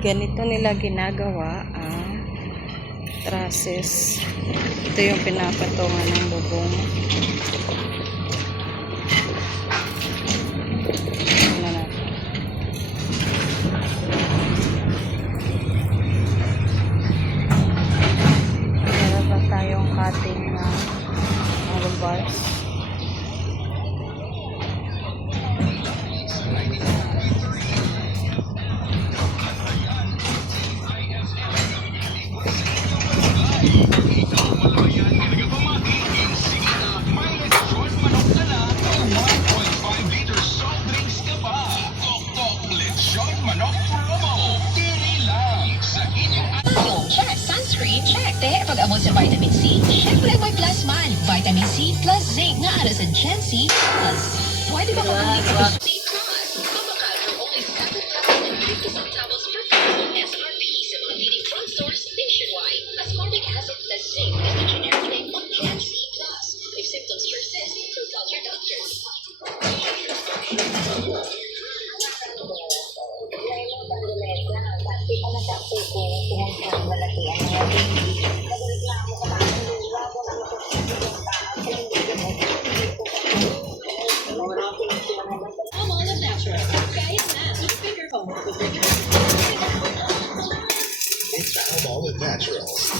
Ganito nila ginagawa ang trusses. Ito yung pinapatungan ng bubong. Tingnan natin. Meron pa tayong cutting na marble bars. Check. Sunscreen, check. Pag-amon sa vitamin C, syempre may plus man. Vitamin C plus zinc na ara sa Gen C plus. Pwede ba mabili ka sa C plus? Mabakal for only 7,050 towels per thousand SRP sa mga leading drugstores nationwide. Ascorbic acid plus zinc is the generic name of Gen C plus. If symptoms persist, consult your doctor. I'm all of natural. Kaya na. Figure home with It's all with naturals.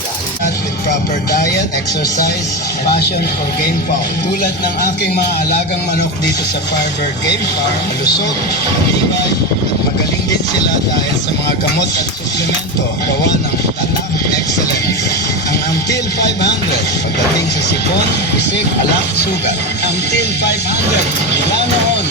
At with proper diet, exercise, passion for game farm. Tulad ng aking mga alagang manok dito sa Firebird Game Farm, lusog, matibay, at magaling din sila dahil sa mga gamot at suplemento gawa ng tatak excellence. Ang Amtil 500, pagdating sa sipon, bisig, alak, sugat. Amtil 500, mula noon,